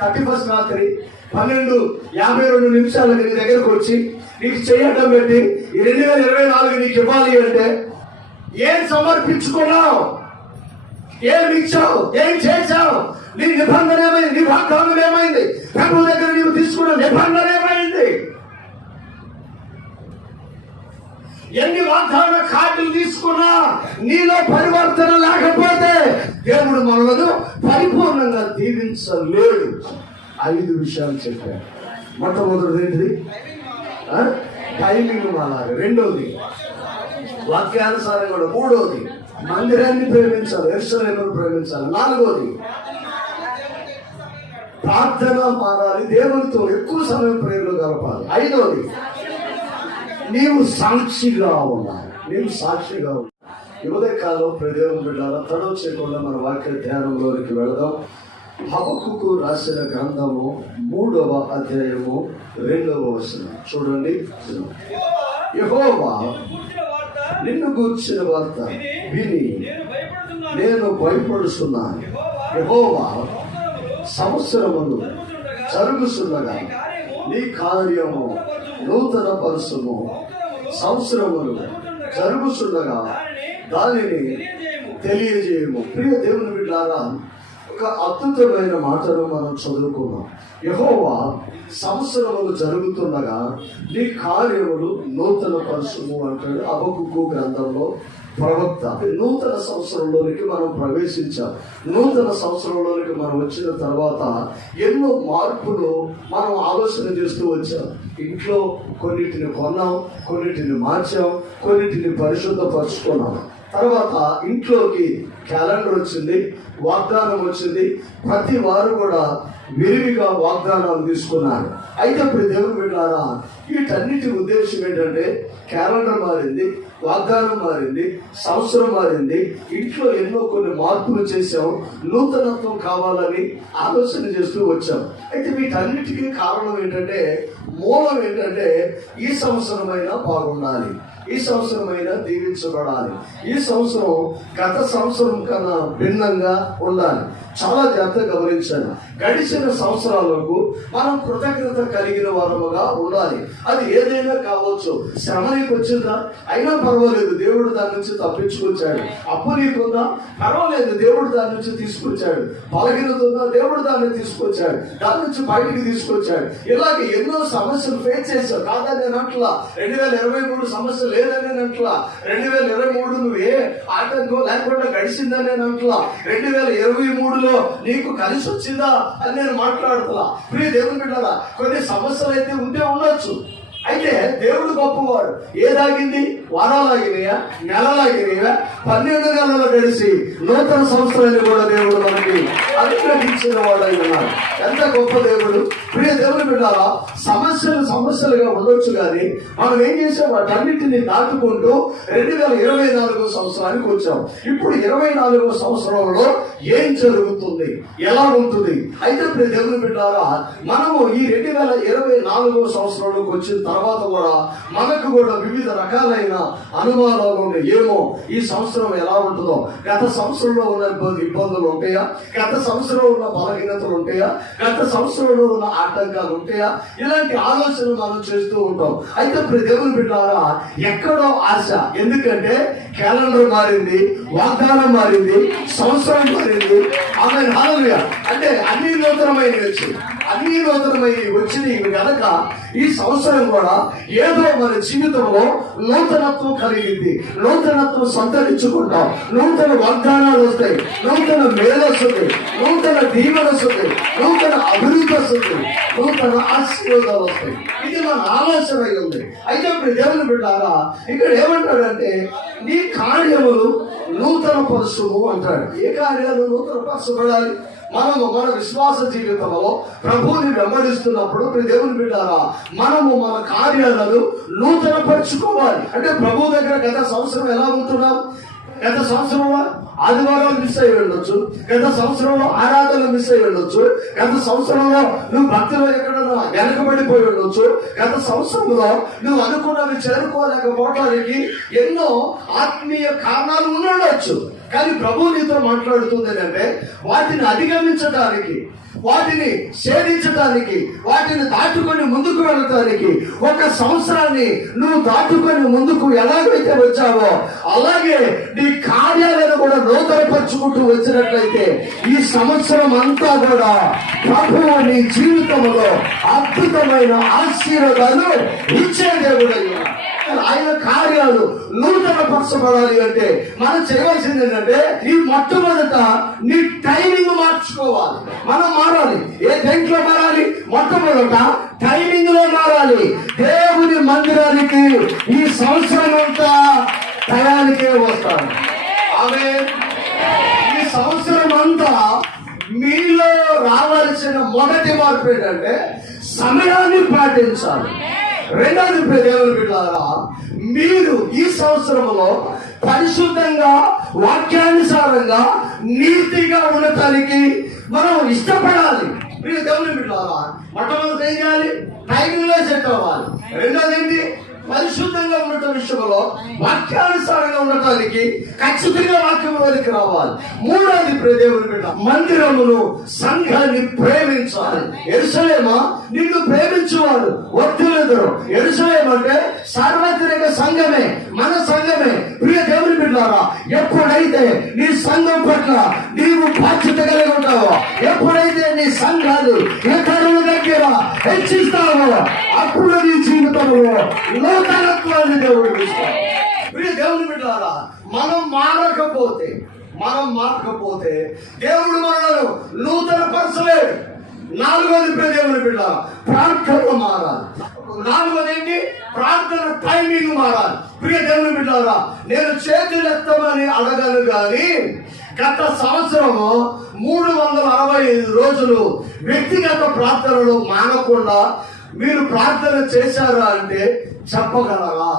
Thirty first రాత్రి పన్నెండు యాభై రెండు నిమిషాలకి నీ దగ్గరకు వచ్చి నీకు చేయడం పెట్టి ఈ రెండు వేల ఇరవై నాలుగు నీకు ఇవ్వాలి అంటే ఏం సమర్పించుకున్నావు? ఏం ఇచ్చావు? ఏం చేశావు? నీ నిబంధన ఏమైంది? నీ వాగ్దానం ఏమైంది? ప్రభు దగ్గర నీవు తీసుకున్న నిబంధన ఏమైంది ఎన్ని వాగ్దాన కార్డులు తీసుకున్నా నీలో పరివర్తన లేకపోతే దేవుడు మనలను పరిపూర్ణంగా దీవించలేడు. ఐదు విషయాలు చెప్పారు మొట్టమొదటిది ఏంటిది? టైమింగ్ మారాలి రెండోది వాక్యానుసారం కూడా. మూడోది మందిరాన్ని ప్రేమించాలి ఎరుసలేమును ప్రేమించాలి. నాలుగోది ప్రార్థన మారాలి దేవునితో ఎక్కువ సమయం ప్రేమలో గడపాలి. ఐదోది నీవు సాక్షిగా ఉండాలి నీవు సాక్షిగా ఉండాలి కాలం ప్రదేవం బిడ్డారా తడవ చేయకుండా మన వాక్య ధ్యానంలోనికి వెళదాం. హబక్కుకు రాసిన గ్రంథము మూడవ అధ్యాయము రెండవ వచనం. చూడండి. యహోవా నిన్ను గూర్చిన వార్త విని నేను భయపడుతున్నాను యహోవా సంవత్సరములు జరుగుతుండగా నీ కార్యము నూతన పరుసుము సంవత్సరములు జరుగుతుండగా దానిని తెలియజేయము. ప్రియ దేవుని బిడ్డారా ఒక అద్భుతమైన మాటను మనం చదువుకున్నాం. యహోవా సంవత్సరములు జరుగుతుండగా నీ కార్యములు నూతన పరిశ్రమ అంటాడు అబకుకు గ్రంథంలో ప్రవక్త. నూతన సంవత్సరంలోనికి మనం ప్రవేశించాం. నూతన సంవత్సరంలోనికి మనం వచ్చిన తర్వాత ఎన్నో మార్పులు మనం ఆలోచన చేస్తూ వచ్చాం. ఇంట్లో కొన్నిటిని కొన్నాం కొన్నిటిని మార్చాం కొన్నిటిని పరిశుద్ధపరచుకున్నాం. తర్వాత ఇంట్లోకి క్యాలెండర్ వచ్చింది వాగ్దానం వచ్చింది. ప్రతి వారు కూడా విరివిగా వాగ్దానాలు తీసుకున్నారు. అయితే ఇప్పుడు దేవుని బిడ్డారా వీటన్నిటి ఉద్దేశం ఏంటంటే క్యాలెండర్ మారింది వాగ్దానం మారింది సంవత్సరం మారింది ఇంట్లో ఎన్నో కొన్ని మార్పులు చేశాం నూతనత్వం కావాలని ఆలోచన చేస్తూ వచ్చాం. అయితే వీటన్నిటికీ కారణం ఏంటంటే మూలం ఏంటంటే ఈ సంవత్సరమైనా బాగుండాలి. ఈ సంవత్సరమైనా దీవించబడాలి. ఈ సంవత్సరం గత సంవత్సరం కన్నా భిన్నంగా ఉండాలి. చాలా జాగ్రత్త గమనించాను గడిచిన సంవత్సరాలకు మనం కృతజ్ఞత కలిగిన వారముగా ఉండాలి. అది ఏదైనా కావచ్చు. శ్రమ నీకు వచ్చిందా? అయినా పర్వాలేదు. దేవుడు దాని నుంచి తప్పించుకొచ్చాడు. అప్పు నీకుందా పర్వాలేదు. దేవుడు దాని నుంచి తీసుకొచ్చాడు. బలహీనత దేవుడు దాన్ని తీసుకొచ్చాడు. దాని నుంచి బయటికి తీసుకొచ్చాడు. ఇలాగే ఎన్నో సమస్యలు ఫేస్ చేశావు. కాదా నేను అట్లా? రెండు వేల ఇరవై మూడు సమస్యలు లేదని అంటలా రెండు వేల ఇరవై మూడు నువ్వు ఏ ఆటంకం లేకుండా గడిచిందని నేను అంటలా రెండు వేల ఇరవై మూడులో నీకు కలిసి వచ్చిందా అని నేను మాట్లాడుతున్నా ప్రియ దేవుని బిడ్డలా కొన్ని సమస్యలు అయితే ఉంటే ఉండొచ్చు. అయితే దేవుడు గొప్పవాడు. ఏదాగింది? వారాలాగినాయా? నెలలాగినయా? పన్నెండు నెలలు గడిచి నూతన సంవత్సరాన్ని కూడా దేవుడు మనకి అనుగ్రహించిన వాడై ఉన్నాడు. ఎంత గొప్ప దేవుడు. ప్రియ దేవుని బిడ్డారా సమస్యలు సమస్యలుగా ఉండొచ్చు కానీ మనం ఏం చేసాం వాటన్నిటిని దాటుకుంటూ రెండు వేల ఇరవై నాలుగో సంవత్సరానికి వచ్చాం. ఇప్పుడు ఇరవై నాలుగో సంవత్సరంలో ఏం జరుగుతుంది? ఎలా ఉంటుంది? అయితే ప్రియ దేవుడు బిడ్డారా మనము ఈ రెండు వేల ఇరవై నాలుగో సంవత్సరంలోకి వచ్చిన తర్వాత తర్వాత కూడా మనకు కూడా వివిధ రకాలైన అనుమానాలు ఉన్నాయి ఏమో ఈ సంవత్సరం ఎలా ఉంటుందో. గత సంవత్సరంలో ఉన్న ఇబ్బందులు ఉంటాయా? గత సంవత్సరంలో ఉన్న బలహీనతలు ఉంటాయా? గత సంవత్సరంలో ఉన్న ఆటంకాలు ఉంటాయా? ఇలాంటి ఆలోచనలు మనం చేస్తూ ఉంటాం. అయితే ప్రతి దేవుని బిడ్డారా ఎక్కడో ఆశ. ఎందుకంటే క్యాలెండర్ మారింది వాగ్దానం మారింది సంవత్సరం మారింది. ఆమె అంటే అన్ని నూతనమైనవి వచ్చి అన్ని నూతనమైనవి వచ్చినవి కనుక ఈ సంవత్సరం కూడా ఏదో మన జీవితంలో నూతనత్వం కలిగింది. నూతనత్వం సంతరించుకుంటాం. నూతన వాగ్దానాలు వస్తాయి. నూతన మేలు వస్తుంది. నూతన దీవెన వస్తుంది. నూతన అభివృద్ధి వస్తుంది. నూతన ఆశీర్వాదాలు వస్తాయి. ఇది మన ఆలోచన అయి ఉంది. అయితే ఇప్పుడు దేవుని బిడ్డారా ఇక్కడ ఏమంటాడంటే నీ కార్యములు నూతన పరుశుము అంటాడు. ఏ కార్యాలు నూతన పరచబడాలి మనము మన విశ్వాస జీవితంలో ప్రభువుని వెంబడిస్తున్నప్పుడు ప్రతి దేవుని బిడ్డారా మనము మన కార్యాలను నూతనపరుచుకోవాలి. అంటే ప్రభు దగ్గర గత సంవత్సరం ఎలా ఉంటున్నాం? గత సంవత్సరం ఆదివారం మిస్ అయి వెళ్ళొచ్చు. గత సంవత్సరంలో ఆరాధన మిస్ అయి వెళ్ళొచ్చు. గత సంవత్సరంలో నువ్వు భక్తిలో ఎక్కడన్నా వెనకబడిపోయి వెళ్ళొచ్చు. గత సంవత్సరంలో నువ్వు అనుకున్నవి చేరుకోలేకపోవటానికి ఎన్నో ఆత్మీయ కారణాలు ఉండొచ్చు. కానీ ప్రభు నీతో మాట్లాడుతుంది అంటే వాటిని అధిగమించడానికి వాటిని ఛేదించడానికి వాటిని దాటుకొని ముందుకు వెళ్ళటానికి ఒక సంవత్సరాన్ని నువ్వు దాటుకొని ముందుకు ఎలాగైతే వచ్చావో అలాగే నీ కార్యాలను కూడా నూతనపరుచుకుంటూ వచ్చినట్లయితే ఈ సంవత్సరం అంతా కూడా ప్రభువు నీ జీవితంలో అద్భుతమైన ఆశీర్వాదాలు ఇచ్చే దేవుడయ్యా. ఆయన కార్యాలు నూతన పరచబడాలి అంటే మనం చేయవలసింది ఏంటంటే ఈ మొట్టమొదట నీ టైమింగ్ మార్చుకోవాలి. మనం మారాలి. ఏ దేంట్లో మారాలి? మొట్టమొదట టైమింగ్లో మారాలి. దేవుని మందిరానికి ఈ సంవత్సరం అంతా టయానికే వస్తాను. ఆమె ఈ సంవత్సరం అంతా మీలో రావాల్సిన మొదటి మార్పు ఏంటంటే సమయాన్ని పాటించాలి. రెండవది దేవుని బిడ్డారా మీరు ఈ సంవత్సరంలో పరిశుద్ధంగా వాక్యానుసారంగా నీతిగా ఉండటానికి మనం ఇష్టపడాలి. మీరు దేవుని బిడ్డారా మొట్టమొదటి ఏం చేయాలి? టైమింగ్లో సెట్ అవ్వాలి. రెండోది ఏంటి? పరిశుద్ధంగా ఉండటం విషయంలో వాక్యానుసారంగా ఉండటానికి ఖచ్చితంగా వాక్యంలోనికి రావాలి. మూడోది ప్రియ దేవుని బిడ్డ మందిరమును సంఘాన్ని ప్రేమించాలి. ఎరుసలేమా? నిన్ను ప్రేమించువాడు వద్దులెదరు ఎరుసలేం అంటే సార్వత్రిక సంఘమే మన సంఘమే. ప్రియ దేవుని బిడ్డారా ఎప్పుడైతే నీ సంఘం పట్ల నీవు బాధ్యత కలిగి ఉంటావో ఎప్పుడైతే నీ సంఘాలు ఇతరుల దగ్గర హెచ్చిస్తావో అప్పుడు నీ జీవితంలో నూతనత్వాన్ని దేవుడు ఇస్తాడు. ప్రియ దేవుని బిడ్డారా మనం మారకపోతే మనం మారకపోతే దేవుడు మనలను నూతన పరచలేడు నాలుగోది దేవుని బిడ్డ ప్రార్థనలు మారాలి. నాలుగోది ఏంటి? ప్రార్థన టైమింగ్ మారాలి. ప్రియ దేవుని బిడ్డారా నేను చేతులు ఎత్తమని అడగను కానీ గత సంవత్సరము మూడు వందల అరవై ఐదు రోజులు వ్యక్తిగత ప్రార్థనలు మానకుండా మీరు ప్రార్థన చేశారా అంటే చెప్పగలరా?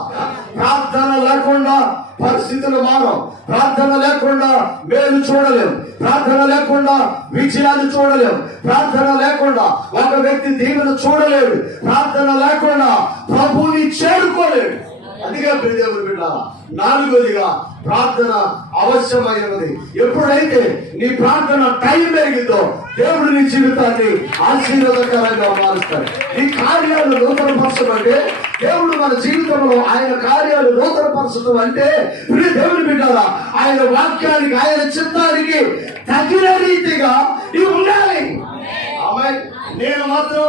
ప్రార్థన లేకుండా పరిస్థితులు మారం ప్రార్థన లేకుండా మేలు చూడలేం ప్రార్థన లేకుండా విజయాలు చూడలేం ప్రార్థన లేకుండా ఒక వ్యక్తి దీవెన చూడలేడు. ప్రార్థన లేకుండా ప్రభుని చేరుకోలేడు. ప్రియదేవుని బిడ్డ నాలుగోదిగా ప్రార్థన అవశ్యమైనది. ఎప్పుడైతే నీ ప్రార్థన టైం పెరిగిందో దేవుడు నీ జీవితాన్ని ఆశీర్వాదకరంగా మారుస్తాడు. నీ కార్యాలు నూతనపరచడం అంటే దేవుడు మన జీవితంలో ఆయన కార్యాలు నూతనపరచడం అంటే ప్రియ దేవుని బిడ్డారా ఆయన వాక్యానికి ఆయన చిత్తానికి తగిన రీతిగా నీవు ఉండాలి. నేను మాత్రం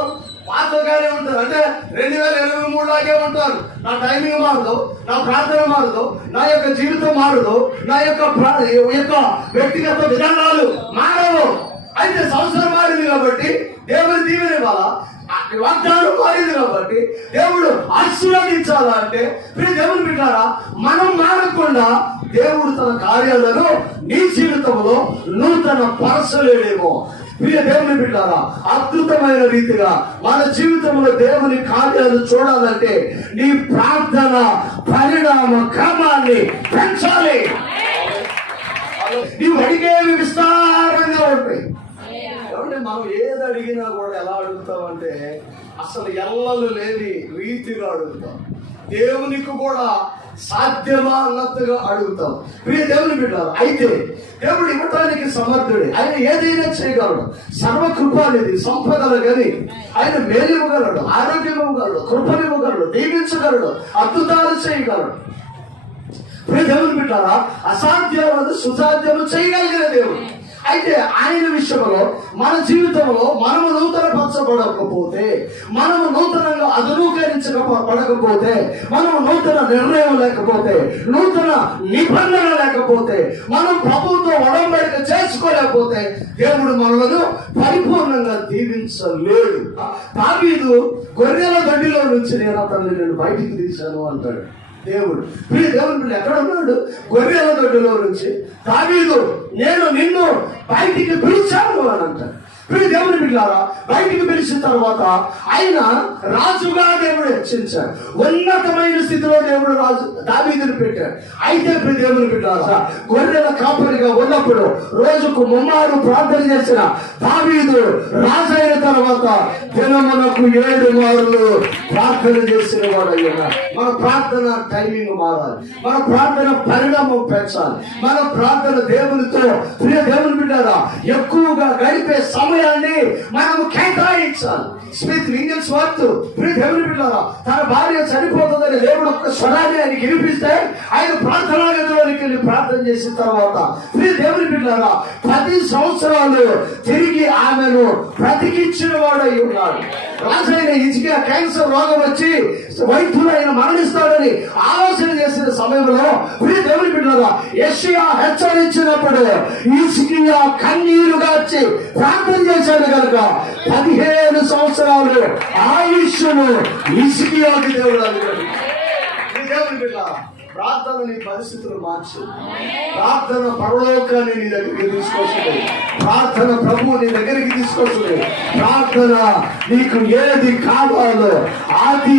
పాతగానే ఉంటారు. అంటే రెండు వేల ఇరవై మూడు లాగే ఉంటారు. నా టైమింగ్ మారదు నా ప్రార్థన మారదు నా యొక్క జీవితం మారదు నా యొక్క యొక్క వ్యక్తిగత విధానాలు మారవు. అయితే సంవత్సరం మారింది కాబట్టి దేవుని దీవెన ఇవ్వాలా? వాగ్దానం మారింది కాబట్టి దేవుడు ఆశీర్వదించాలా అంటే మీరు దేవుని పెట్టారా మనం మారకుండా దేవుడు తన కార్యాలను నీ జీవితంలో నూతన పరచలేడేమో. ప్రియ దేవుని బిడ్డారా అద్భుతమైన రీతిగా మన జీవితంలో దేవుని కార్యాలు చూడాలంటే నీ ప్రార్థన పరిణామ క్రమాన్ని పెంచాలి. నీవు అడిగేవి విస్తారంగా ఉంటాయి. మనం ఏది అడిగినా కూడా ఎలా అడుగుతామంటే అసలు ఎల్లలు లేని రీతిగా అడుగుతాం. దేవునికి కూడా సాధ్యమా అన్నట్టుగా అడుగుతాం. ప్రియ దేవుని బిడ్డారు అయితే దేవుడు ఇవ్వటానికి సమర్థుడే. ఆయన ఏదైనా చేయగలడు. సర్వకృపానిది సంపదలు గని ఆయన మేలు ఇవ్వగలడు ఆరోగ్యం ఇవ్వగలడు కృపను ఇవ్వగలడు దీవించగలడు అద్భుతాలు చేయగలడు. ప్రియ దేవుని బిడ్డారా అసాధ్యమైన సుసాధ్యము చేయగలిగిన దేవుడు. అయితే ఆయన విషయంలో మన జీవితంలో మనము నూతన పరచబడకపోతే మనం పడకపోతే మనం నూతన నిర్ణయం లేకపోతే నూతన నిబంధన లేకపోతే మనం ప్రభుత్వం ఒడంబడిక చేసుకోలేకపోతే దేవుడు మనలను పరిపూర్ణంగా దీవించలేడు. తాబీదు గొర్రెల దొడ్డిలో నుంచి నేను అతన్ని నేను బయటికి తీశాను అంటాడు. దేవుడు ప్రియ దేవుడు ఎక్కడ ఉన్నాడు? గొర్రెల దొడ్డిలో నుంచి. తాబీదు నేను నిన్ను బయటికి పిలిచాను అని అంటాడు. ప్రియ దేవుని బిడ్డారా బయటికి పిలిచిన తర్వాత ఆయన రాజుగా దేవుడు హెచ్చించాడు. ఉన్నతమైన స్థితిలో దేవుడు రాజు దావీదుని పెట్టాడు. అయితే ప్రియ దేవుని బిడ్డారా గొర్రెల కాపరిగా ఉన్నప్పుడు రోజుకు ముమ్మారు ప్రార్థన చేసిన దావీదు రాజు అయిన తర్వాత దినమునకు ఏడు మారులు ప్రార్థన చేసిన వాడు అయ్యాడు మన ప్రార్థన టైమింగ్ మారాలి. మన ప్రార్థన పరిణామం పెంచాలి. మన ప్రార్థన దేవునితో ప్రియ దేవుని బిడ్డారా ఎక్కువగా గడిపే సమయం సమయాన్ని మనము కేటాయించాలి స్మిత్ వింగిల్స్ వర్త్ ప్రియ దేవుని బిడ్డారా తన భార్య చనిపోతుందని దేవుడు ఒక్క స్వరాన్ని ఆయన వినిపిస్తే ఆయన ప్రార్థనా గదిలోనికి వెళ్ళి ప్రార్థన చేసిన తర్వాత ప్రియ దేవుని బిడ్డారా పది సంవత్సరాలు తిరిగి ఆమెను బ్రతికించిన వాడై ఉన్నాడు. రాజైన ఇచ్చిగా క్యాన్సర్ రోగం వచ్చి వైద్యులు ఆయన మరణిస్తాడని ఆలోచన చేసిన సమయంలో ప్రియ దేవుని బిడ్డరా యషియా హెచ్చరించినప్పుడు ఇసికియా కన్నీరు గార్చి ప్రార్థన చేశాడు కనుక పదిహేను సంవత్సరాలు ఆయుష్ను ఇసికియాకి దేవుడు అనుకోండి దేవుని బిడ్డ ప్రార్థన నీ పరిస్థితులు మార్చు. ప్రార్థన పరలోకాన్ని నీ దగ్గరికి తీసుకొస్తుంది. ప్రార్థన ప్రభు నీ దగ్గరికి తీసుకొస్తుంది. ప్రార్థన నీకు ఏది కావాలో అది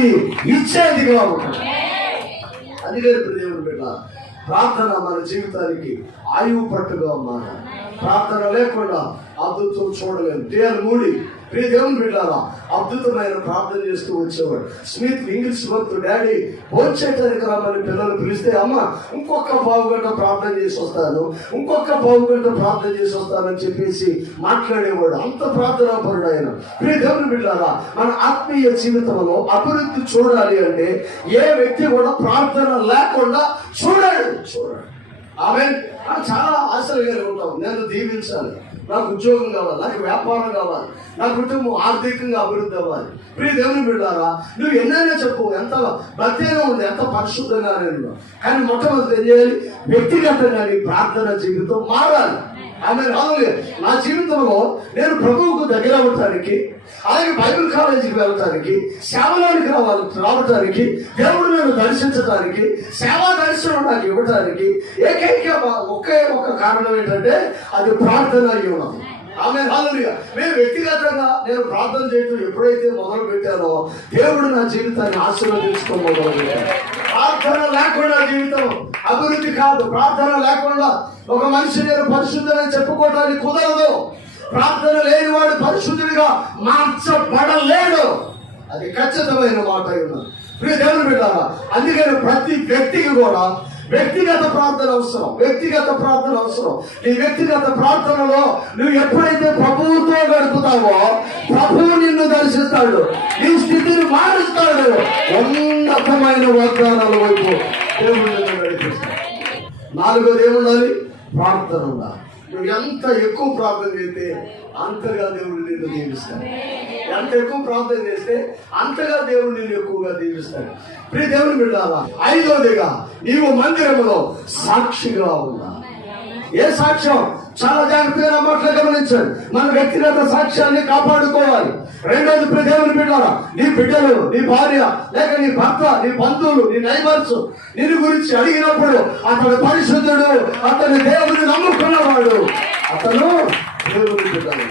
ఇచ్చేదిగా ఉంటుంది. అందుకే ఇప్పుడు దేవుని బిడ్డ ప్రార్థన మన జీవితానికి ఆయువు పట్టుగా మారాలి. ప్రార్థన లేకుండా అద్భుతం చూడలేము డియర్ మూడి ప్రియ దేవుని బిడ్డారా అద్భుతమైన ప్రార్థన చేస్తూ వచ్చేవాడు. స్మిత్ ఇంగ్లీష్ వర్త్ డాడీ భోంచేటానికి రమ్మని పిల్లలు పిలిస్తే అమ్మ ఇంకొక పావు గంట ప్రార్థన చేసి వస్తాను ఇంకొక పావు గంట ప్రార్థన చేసి వస్తానని చెప్పేసి మాట్లాడేవాడు. అంత ప్రార్థన పరుడు ఆయన. ప్రియ దేవుని బిడ్డారా మన ఆత్మీయ జీవితంలో అభివృద్ధి చూడాలి అంటే ఏ వ్యక్తి కూడా ప్రార్థన లేకుండా చూడాలి చూడాలి ఆమె చాలా ఆశలు కలిగి ఉంటాం. నేను దీవించాలి. నాకు ఉద్యోగం కావాలి నాకు వ్యాపారం కావాలి నా కుటుంబం ఆర్థికంగా అభివృద్ధి అవ్వాలి. ప్రియ దేవుని బిడ్డారా నువ్వు ఎన్నైనా చెప్పు ఎంత భక్తిగా ఉంది ఎంత పరిశుద్ధంగా నేను కానీ మొట్టమొదటి ఏం చేయాలి? వ్యక్తిగతంగా నీ ప్రార్థన జీవితం మారాలి. ఆమె రావాలి నా జీవితంలో నేను ప్రభువుకు దగ్గర అవటానికి అలాగే బైబిల్ కాలేజీకి వెళ్ళటానికి సేవలోనికి రావాలి రావటానికి దేవుడు నేను దర్శించడానికి సేవా దర్శనం నాకు ఇవ్వటానికి ఏకైక ఒకే ఒక కారణం ఏంటంటే అది ప్రార్థన ఇవ్వడం ఆమె హాలుగా మేము వ్యక్తిగతంగా నేను ప్రార్థన చేయటం ఎప్పుడైతే మొదలు పెట్టానో దేవుడు నా జీవితాన్ని ఆశీర్వదించుకోవడం ప్రార్థన లేకుండా జీవితం అభివృద్ధి కాదు. ప్రార్థన లేకుండా ఒక మనిషి నేను పరిశుద్ధులని చెప్పుకోవడానికి కుదరదు. ప్రార్థన లేనివాడు పరిశుద్ధుడిగా మార్చబడలేడు. అది ఖచ్చితమైన మాట అయి ఉన్నది. ప్రియ దేవుని బిడ్డారా అందుకని ప్రతి వ్యక్తికి కూడా వ్యక్తిగత ప్రార్థన అవసరం వ్యక్తిగత ప్రార్థన అవసరం. నీ వ్యక్తిగత ప్రార్థనలో నువ్వు ఎప్పుడైతే ప్రభువుతో గడుపుతావో ప్రభువు నిన్ను దర్శిస్తాడు. నీ స్థితిని మారుస్తాడు. ఉన్నతమైన వాగ్దానాల వైపు దేవుడు నడిపిస్తాడు. నాలుగోది ఏముండాలి? ప్రార్థన ఉండాలి. నువ్వు ఎంత ఎక్కువ ప్రార్థన చేస్తే అంతగా దేవుడు నిన్ను దీవిస్తాడు. ఎంత ఎక్కువ ప్రార్థన చేస్తే అంతగా దేవుడు నిన్ను ఎక్కువగా దీవిస్తాడు. ప్రియ దేవుని బిడ్డారా ఐదవదిగా నీవు మందిరములో సాక్షిగా ఉన్నా ఏ సాక్ష్యం? చాలా జాగ్రత్తగా నా మాటలు గమనించండి మన వ్యక్తిగత సాక్ష్యాన్ని కాపాడుకోవాలి. రెండోది దేవుని బిడ్డారా నీ బిడ్డలు నీ భార్య లేక నీ భర్త నీ బంధువులు నీ నైబర్స్ నిన్ను గురించి అడిగినప్పుడు అతడు పరిశుద్ధుడు అతని దేవుని నమ్ముకున్నవాడు. అతను దేవుని బిడ్డలు.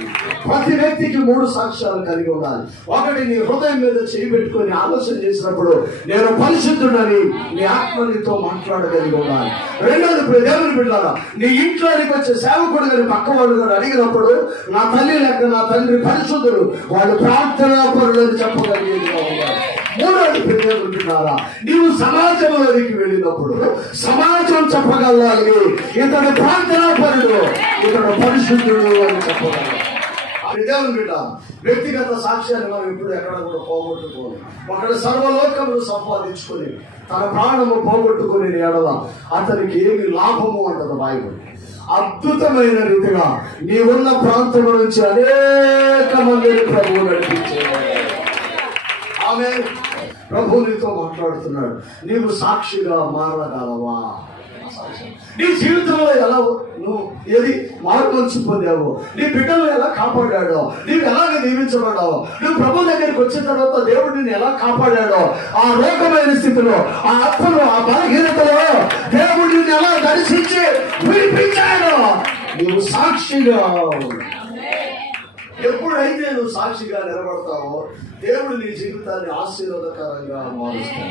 ప్రతి వ్యక్తికి మూడు సాక్ష్యాలు కలిగి ఉండాలి. ఒకటి నీ హృదయం మీద చేయి పెట్టుకొని ఆలోచన చేసినప్పుడు నేను పరిశుద్ధుడని నీ ఆత్మ నీతో మాట్లాడగలిగి ఉండాలి. రెండోది ఇప్పుడు దేవుని బిడ్డారా నీ ఇంట్లోనికి వచ్చే సేవకుడు గారి పక్క వాళ్ళు గారు అడిగినప్పుడు నా తల్లి లేక నా తండ్రి పరిశుద్ధుడు వాళ్ళు ప్రార్థనా పరులని చెప్పగలిగేదిగా ఉండాలి మూడోది దేవుని నీవు సమాజంలోనికి వెళ్ళినప్పుడు సమాజం చెప్పగలగాలి. ఇతడు ప్రార్థనా పరుడు ఇతడు పరిశుద్ధుడు అని చెప్పగలగాలి. అది దేవుని బిడ్డ వ్యక్తిగత సాక్ష్యాన్ని మనం ఇప్పుడు ఎక్కడ కూడా పోగొట్టుకోవాలి ఒకడు సర్వలోకమును సంపాదించుకొని తన ప్రాణము పోగొట్టుకుని ఏడవ అతనికి ఏమి లాభము అంటది బాయిబుల్ అద్భుతమైన రీతిగా నీవున్న ప్రాంతం నుంచి అనేక మందిని ప్రభువు నడిపించే. ఆమె ప్రభు నీతో మాట్లాడుతున్నాడు. నీవు సాక్షిగా మారగలవా? నీ జీవితంలో ఎలా నువ్వు ఏది మార్గలు పొందావు నీ బిడ్డలు ఎలా కాపాడాడో నీవు ఎలాగ దీవించబడ్డావు నువ్వు ప్రభు దగ్గరికి వచ్చిన తర్వాత దేవుడు నిన్ను ఎలా కాపాడాడో ఆ రోగమైన స్థితిలో ఆ అప్పులో ఆ బలహీనతలో దేవుడు నిన్ను ఎలా దర్శించి విడిపించాడో నువ్వు సాక్షిగా ఎప్పుడైతే నువ్వు సాక్షిగా నిలబడతావో దేవుడు నీ జీవితాన్ని ఆశీర్వాదకరంగా మారుస్తాడు.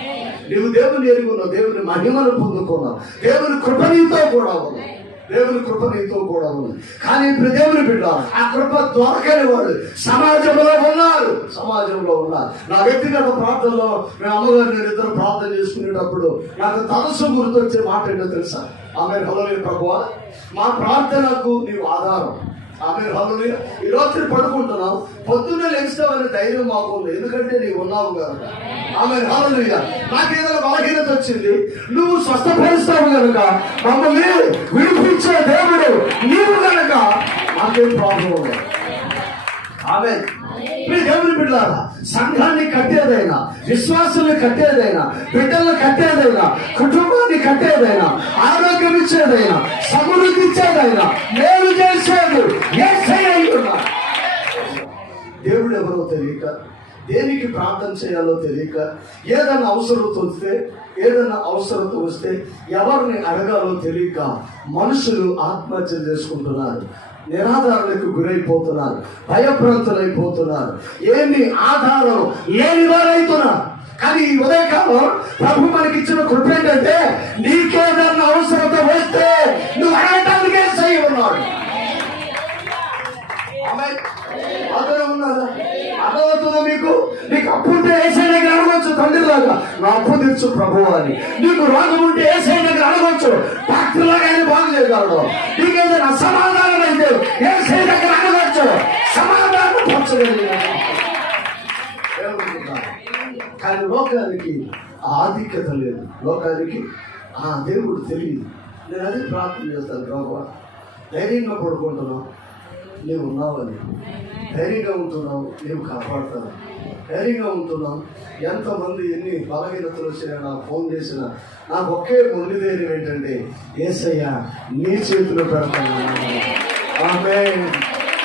నువ్వు దేవుని ఎరుగున్నావు దేవుని మహిమను పొందుకున్నావు. దేవుని కృప నీతో కూడా ఉంది. దేవుని కృప నీతో కూడా ఉంది. కానీ ఇప్పుడు దేవుని బిడ్డ ఆ కృప దొరకని వాడు సమాజంలో ఉన్నారు. సమాజంలో ఉన్నారు. నా వ్యక్తిగత ప్రార్థనలో మేము అమ్మగారు నేను ఇద్దరు ప్రార్థన చేసుకునేటప్పుడు నాకు తలసు గుర్తొచ్చే మాట ఏంటో తెలుసా? ఆమె హలోని ప్రభువ మా ప్రార్థనకు నీవు ఆధారం. ఆమె హలోని ఈ రాత్రి పడుకుంటున్నాం. పొద్దున్నే లెగిస్తామనే ధైర్యం మాకు ఉంది ఎందుకంటే నీవు ఉన్నావు కనుక ఆమె హలోనియ నాకేదైనా బలహీనత వచ్చింది. నువ్వు స్వస్థపరుస్తావు కనుక మమ్మల్ని విడిపించే దేవుడు నీవు కనుక మాకేం ప్రాబ్లం ఉండదు ఆమె ప్రియ దేవుని బిడ్డలారా సంఘాన్ని కట్టేదైనా విశ్వాసాన్ని కట్టేదైనా బిడ్డలను కట్టేదైనా కుటుంబాన్ని కట్టేదైనా ఆరోగ్యం ఇచ్చేదైనా సమృద్ధి ఇచ్చేదైనా మేలు చేసేది దేవుడు ఎవరో తెలియక దేనికి ప్రార్థన చేయాలో తెలియక ఏదైనా అవసరం తొలితే ఏదైనా అవసరత వస్తే ఎవరిని అడగాలో తెలియక మనుషులు ఆత్మహత్యలు చేసుకుంటున్నారు. నిరాధారణకు గురైపోతున్నారు. భయభ్రాంతులైపోతున్నారు. ఏమి ఆధారం లేని వారైతున్నారు. కానీ ఈ ఉదయకాలం ప్రభు మనకి ఇచ్చిన కృప ఏంటంటే నీకేదన్నా అవసరత వస్తే నువ్వు అడగటానికే సై ఉన్నాడు ఆమేన్. అతను అర్థమవుతుందా మీకు? నీకు అప్పు ఉంటే ఏసై దగ్గర అడగొచ్చు తండ్రిలాగా నా అప్పు తీర్చు ప్రభు అని. నీకు రోగం ఉంటే ఏసై దగ్గర అడగొచ్చు డాక్టర్ లాగా ఆయన బాగు చేయగలడు నీకేదైనా అసమాధానం అయితే ఏసై దగ్గర అడగొచ్చు. సమాధానం పరచగలిగిన కానీ లోకానికి ఆ ఆధిక్యత లేదు. లోకానికి ఆ దేవుడు తెలియదు. నేను అది ప్రార్థన చేస్తాను ప్రభు ధైర్యంగా పడుకుంటున్నావు. నీవు ఉన్నావని. ధైర్యంగా ఉంటున్నావు. నీవు కాపాడుతావు. ధైర్యంగా ఉంటున్నావు ఎంతమంది ఎన్ని బలహీనతలు వచ్చినా నాకు ఫోన్ చేసిన నాకు ఒకే మొండి ధైర్యం ఏంటంటే ఏసయ్య నీ చేతిలో పెడతాను. ఆమేన్.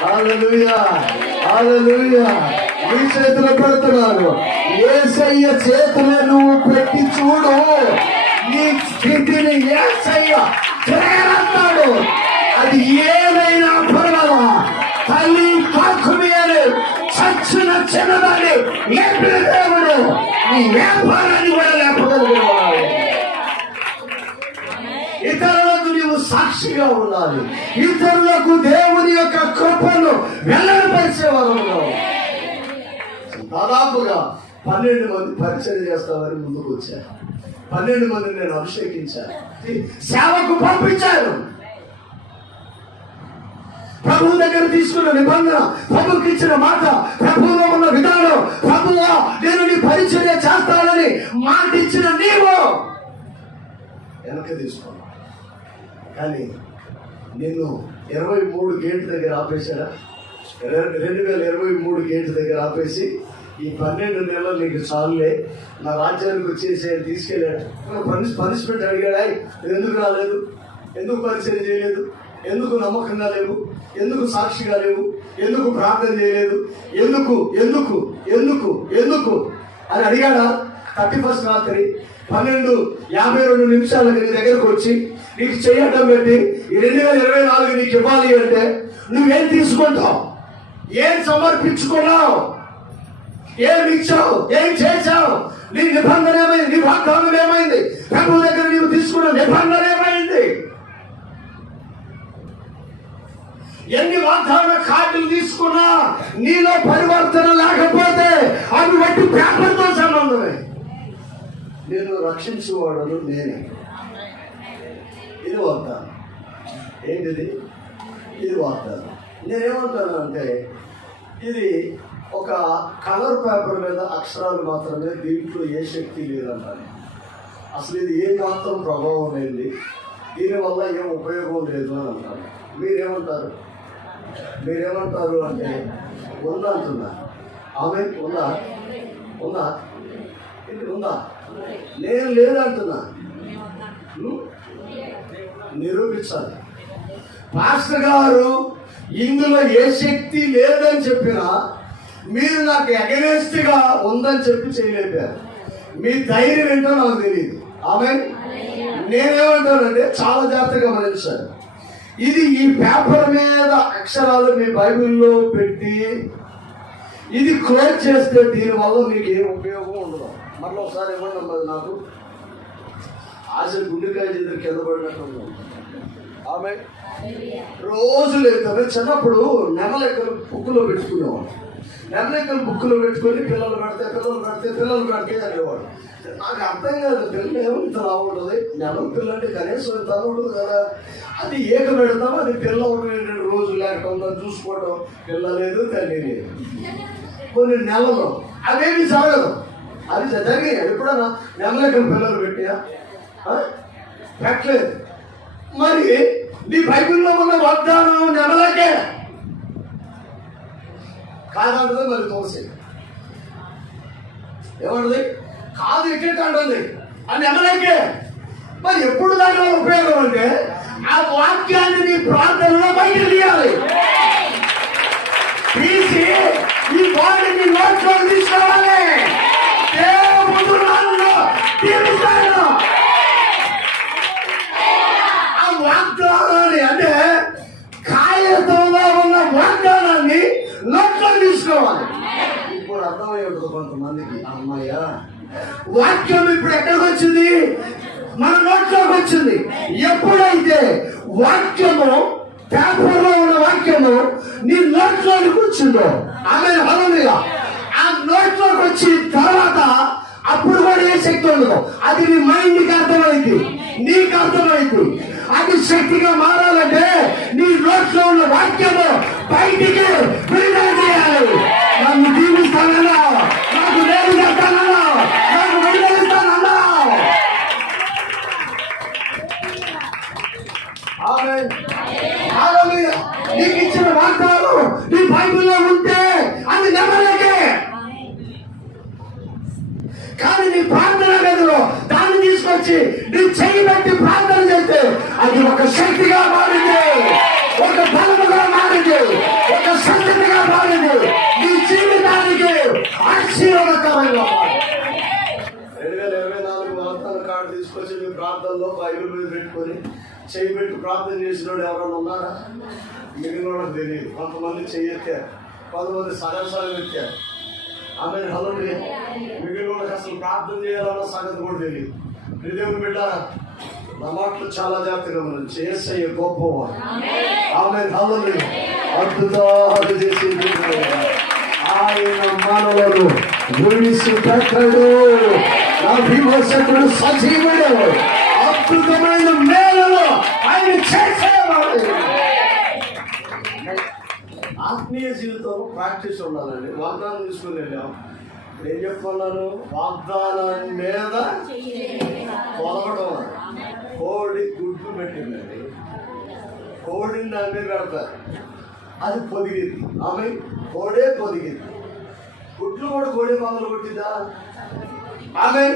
హల్లెలూయా. హల్లెలూయా. నీ చేతిలో పెడుతున్నాను. ఏసయ్య చేతిలో నువ్వు పెట్టి చూడు. నీ స్థితిని ఏసయ్య తిరగనంటాడు అది ఏదైనా పర్వాలా తల్లి కాకుమి అని చచ్చిన చిన్నదాన్ని లేపిన దేవుడు నీ వ్యాపారాన్ని కూడా లేపగలుగుతున్నాడు ఇతరులకు నీవు సాక్షిగా ఉండాలి. ఇతరులకు దేవుని యొక్క కృపను వెల్లడిపరిచేవారు ఉన్నావు. దాదాపుగా పన్నెండు మంది పరిచయం చేస్తామని ముందుకు వచ్చారు పన్నెండు మంది నేను అభిషేకించాను. సేవకు పంపించారు ప్రభు దగ్గర తీసుకున్న నిబంధన ప్రభుకి ఇచ్చిన మాట ప్రభువులో ఉన్న విధానం ప్రభువా నేను నీ పరిచర్య చేస్తానని మాట ఇచ్చిన నీవు వెనక తీసుకున్నా కానీ నేను ఇరవై మూడు గేట్ దగ్గర ఆపేశారా? రెండు వేల ఇరవై మూడు గేట్ దగ్గర ఆపేసి ఈ పన్నెండు నెలలు నీకు చాలులే. నా రాజ్యానికి వచ్చేసి ఆయన తీసుకెళ్ళాడు. పనిష్ పనిష్మెంట్ అడిగాడు. ఎందుకు రాలేదు? ఎందుకు పరిచయం చేయలేదు? ఎందుకు నమ్మకంగా లేవు? ఎందుకు సాక్షిగా లేవు? ఎందుకు ప్రార్థన చేయలేదు? ఎందుకు? ఎందుకు? ఎందుకు? ఎందుకు? అని అడిగాడా? థర్టీ ఫస్ట్ రాత్రి పన్నెండు యాభై రెండు నిమిషాలకు నీ దగ్గరకు వచ్చి నీకు చేయటం పెట్టి ఈ రెండు వేల ఇరవై నాలుగు నీకు ఇవ్వాలి అంటే నువ్వేం తీసుకుంటావు? ఏం సమర్పించుకున్నావు? ఏం ఇచ్చావు? ఏం చేశావు? నీ నిబంధన ఏమైంది? నీ వాగ్దానం ఏమైంది? ప్రభు దగ్గర నీవు తీసుకున్న నిబంధన ఏమైంది? ఎన్ని వాగ్దాన కార్డులు తీసుకున్నా నీలో పరివర్తన లేకపోతే అవి వట్టి పేపర్తో సంబంధమే. నేను రక్షించువాడను నేనే. ఇది వాగ్దానం. ఏంటిది? ఇది వాగ్దానం. నేనేమంటాను అంటే ఇది ఒక కలర్ పేపర్ మీద అక్షరాలు మాత్రమే దీంట్లో ఏ శక్తి లేదంటాను అసలు ఇది ఏ మాత్రం ప్రభావం లేని దీనివల్ల ఏం ఉపయోగం లేదు అని అంటారు. మీరేమంటారు? మీరేమంటారు అంటే ఉందంటున్నా ఆమె ఉందా? ఉందా? ఇది ఉందా? నేను లేదంటున్నా? నిరూపించాలి. పాస్టర్ గారు ఇందులో ఏ శక్తి లేదని చెప్పినా మీరు నాకు అగెనెస్ట్గా ఉందని చెప్పి చేయలేపారు మీ ధైర్యం ఏంటో నాకు తెలియదు ఆమె నేనేమంటానంటే చాలా జాగ్రత్తగా గమనించాను ఇది ఈ పేపర్ మీద అక్షరాలు మీ బైబిల్లో పెట్టి ఇది క్లోజ్ చేస్తే దీనివల్ల మీకు ఏం ఉపయోగం ఉండదు. మళ్ళీ ఒకసారి ఇవ్వండి అన్నది నాకు. ఆశ గుండెకాయ చేతులు కింద పడినట్టు ఆమె రోజు లేదు చిన్నప్పుడు నెమలెక్కలు బుక్కులో పెట్టుకునేవాడు నెమలెక్కలు బుక్కులు పెట్టుకొని పిల్లలు పెడితే పిల్లలు పెడితే పిల్లలు పెడితే అనేవాడు. నాకు అర్థం కాదు పిల్లలు ఏమో ఇంత రావుంటుంది నెమల కనీసం ఇంత ఉంటుంది కదా. అది ఏక పెడతాం అది పిల్ల ఒకటి రెండు రోజులు లేకుండా చూసుకోవడం పిల్ల లేదు తల్లి లేదు. కొన్ని నెలలు. అవేమి జరగదు. అది జరిగాయి? ఎప్పుడన్నా నెమలెక్కలు పిల్లలు పెట్టా పెట్టలేదు. మరి నీ బైబిల్లో ఉన్న వాగ్దానం నెలలకే. కాదంటది మరి తోసి ఏమంటది? కాదు ఎక్కడ అంటుంది అది నెమలకే మరి ఎప్పుడు దాని ఉపయోగం అంటే ఆ వాక్యాన్ని నీ ప్రార్థనలో బయటకు తీయాలి. తీసి ఈ బాడీని నోట్లో తీసుకోవాలి దేవుడు నన్ను తీరుస్తాను ఆ వాగ్దానాన్ని అంటే కాయతంలో ఉన్న వాగ్దానాన్ని నోట్లో తీసుకోవాలి ఇప్పుడు అర్థమై ఉంటుంది కొంతమందికి అమ్మయ్య వాక్యం ఇప్పుడు ఎక్కడికి వచ్చింది? మన నోట్లోకి వచ్చింది. ఎప్పుడైతే వాక్యము పేపర్లో ఉన్న వాక్యము నీ నోట్లోకి వచ్చిందో ఆమె హలలుగా ఆ నోట్లోకి వచ్చిన తర్వాత అప్పుడు కూడా ఏ శక్తి ఉండదు అది నీ మైండ్కి అర్థమైంది. నీకు అర్థమైంది. అది శక్తిగా మారాలంటే నీ నోట్లో ఉన్న వాక్యము బయటికి విడుదల చేయాలి. నన్ను దీవిస్తానన్నా. నాకు నేను చేస్తానన్నా నీకు ఇచ్చిన వాగ్దానం నీ బైబిల్లో ఉంటే అది నెమ్మదికే కానీ నీ ప్రార్థన గదిలో దాన్ని తీసుకొచ్చి నీ చెయ్యి పెట్టి ప్రార్థన చేస్తే అది ఒక శక్తిగా మారింది. ఒక బలముగా మారింది. ఒక సంతతిగా మారింది. నీ జీవితానికి ఆశీర్వదకరంగా రెండు వేల ఇరవై నాలుగు వాగ్దాన కార్డు తీసుకొచ్చి మీ ప్రార్థనలో బైబిల్ మీద పెట్టుకొని చెయ్యి పెట్టి ప్రార్థన చేసిన వాడు ఎవరైనా ఉన్నారా? మిగిలిన వాళ్ళకి తెలియదు. కొంతమంది చెయ్యెత్తారు కొంతమంది సగం సగం ఎత్తారు ఆమె హలో మిగిలిన వాళ్ళకి అసలు ప్రార్థన చేయాలన్న సంగతి కూడా తెలియదు. దేవుని బిడ్డ నా మాటలు చాలా జాగ్రత్తగా మనం చేసయ్య గొప్పవాడు. ఆమె హలో అద్భుతాలు చేసి ఆయన మనలను విడిచిపెట్టడు. నా విమర్శకుడు సజీవుడు అద్భుతమైన మేలలో ఆయన చేసేవాడు. ఆత్మీయ జీవితం ప్రాక్టీస్ ఉండాలండి. వాగ్దానం తీసుకుని వెళ్ళాం. ఇప్పుడు ఏం చెప్పుకున్నాను వాగ్దానం మీద పొలగడం కోడి గుడ్లు పెట్టిందండి. కోడిని దాని మీద పెడతారు. అది పొదిగింది. ఆమె కోడే పొదిగింది. గుడ్లు కూడా కోడి మందులు కొట్టిందా ఆమె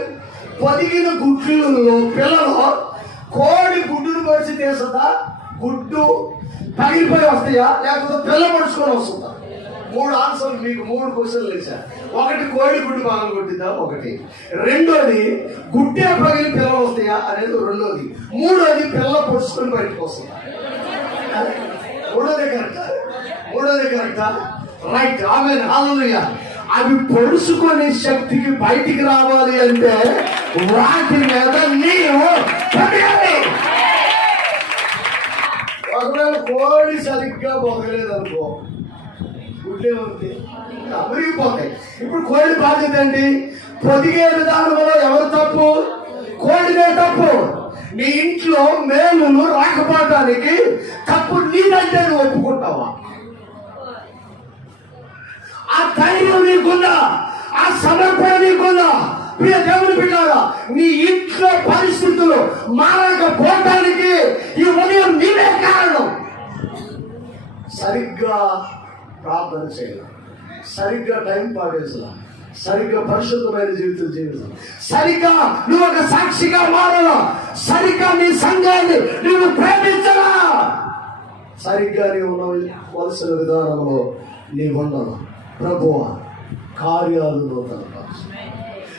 పొదిగిన గుడ్లలో పిల్లలు కోడి గుడ్డును పరిచి తీస్తుందా? గుడ్డు పగిలిపోయి వస్తాయా? లేకపోతే పిల్ల పడుచుకొని వస్తుందా? మూడు ఆన్సర్లు మీకు మూడు క్వశ్చన్లు ఇచ్చా ఒకటి కోడి గుడ్డు పగలు కొట్టిద్దా? ఒకటి. రెండోది గుడ్డే పగిలి పిల్లలు వస్తాయా? అనేది రెండోది. మూడోది పిల్ల పొడుచుకొని బయటకు వస్తుందా? మూడోది కరెక్టా? మూడోది కరెక్టా? రైట్. ఆమె హాలలుగా అవి పొడుచుకునే శక్తికి బయటికి రావాలి అంటే వాటి మీద నీవు పడేయాలి ఒకవేళ కోడి సరిగ్గా పొగలేదు అనుకో గుడ్లే ఉంది. అమరిగిపోతాయి ఇప్పుడు కోడి బాధ్యత అండి పొదిగే విధానంలో ఎవరు తప్పు? కోడినే తప్పు. నీ ఇంట్లో మేలును రాకపోవటానికి తప్పు నీదంటే నువ్వు ఒప్పుకుంటావా? ఆ ధైర్యం నీకుందా ఆ సమర్పణ నీకుందా ప్రియ దేవుని బిడ్డారా నీ ఇంట్లో పరిస్థితులు మారకపోవటానికి ఈ ఉదయం నీవే కారణం. సరిగ్గా ప్రార్థన చేయాలి. సరిగ్గా టైం పాడేసలా సరిగ్గా పరిశుద్ధమైన జీవితం జీవితం సరిగ్గా నువ్వు ఒక సాక్షిగా మారాలా? సరిగ్గా నీ సంఘాన్ని నువ్వు ప్రేమించరా సరిగ్గా నీవు ఉండవలసిన విధానంలో నీ ఉండదు ప్రభువ కార్యాలు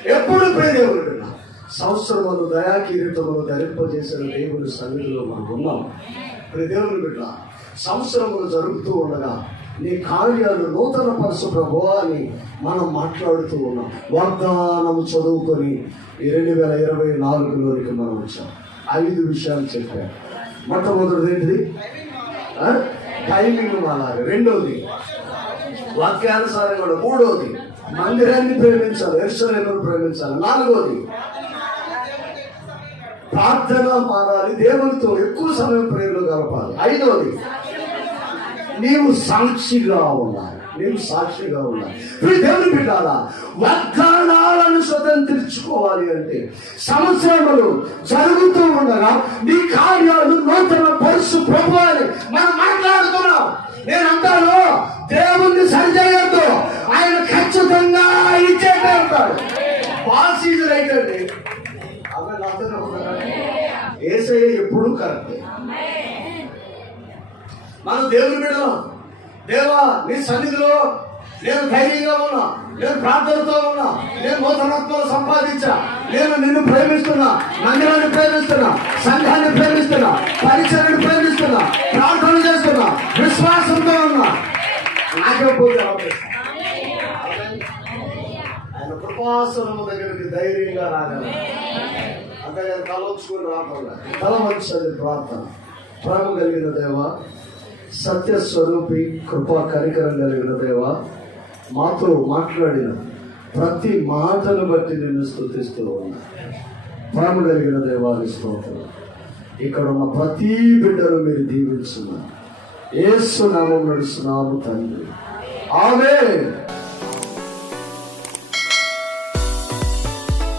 ఎప్పుడు ప్రియదేవుడు సంవత్సరములు దయా కిరీటములు ధరింపజేసిన దేవుని సన్నిధిలో మనం ఉన్నాం. ప్రదేవుని దేవుని బిడ్డ సంవత్సరములు జరుగుతూ ఉండగా నీ కార్యాలు నూతన పరచు ప్రభు అని మనం మాట్లాడుతూ ఉన్నాం. వాగ్దానము చదువుకొని రెండు వేల ఇరవై నాలుగులోనికి మనం వచ్చాం. ఐదు విషయాలు చెప్పారు. మొట్టమొదటిది ఏంటిది? టైమింగ్ మారాలి రెండోది వాక్యానుసారం కూడా. మూడోది మందిరాన్ని ప్రేమించాలి ఎరుసలేమను ప్రేమించాలి. నాలుగోది ప్రార్థన మారాలి దేవునితో ఎక్కువ సమయం ప్రేమలో గడపాలి. ఐదోది నీవు సాక్షిగా ఉండాలి. నీవు సాక్షిగా ఇప్పుడు దేవుని బిడ్డారా వాగ్దానాలను స్వతంత్రించుకోవాలి అంటే సంవత్సరములు జరుగుతూ ఉండగా నీ కార్యాలు నూతన పరుసు ప్రభు అని మనం మాట్లాడుతున్నాం. నేను అంటాను దేవుణ్ణి సరిచేయద్దు. ఆయన ఖచ్చితంగా ఇచ్చేటే ఉంటాడు. పాసీజులు అయితే ఏసయ్య ఎప్పుడు కరెక్టే. మనం దేవుని బిడ్డలం. దేవా నీ సన్నిధిలో నేను ధైర్యంగా ఉన్నా నేను ప్రార్థనతో ఉన్నా నేను నూతనత్వం సంపాదించా నేను నిన్ను ప్రేమిస్తున్నా మందిరాన్ని ప్రేమిస్తున్నా సంఘాన్ని ప్రేమిస్తున్నా పరిచయాన్ని ప్రేమిస్తున్నా ప్రార్థన చేస్తున్నా విశ్వాసంతో ఉన్నా. నాకే పోతే ఆయన కృపాసనము దగ్గరికి ధైర్యంగా రాగలరు. అంతేగాని తల వచ్చుకుని రాకుండా తల మంచి ప్రార్థన. ప్రేమ కలిగిన దేవా సత్య స్వరూపి కృపా కనికరం కలిగిన దేవ మాతో మాట్లాడిన ప్రతి మాటను బట్టి నిన్ను స్థుతిస్తూ ఉన్నా. ప్రేమ కలిగిన దేవాన్ని స్తోత్రం. ఇక్కడ ఉన్న ప్రతి బిడ్డను మీరు దీవించున్నారు ఏసు నామం నడుస్తున్నాము తండ్రి. ఆమె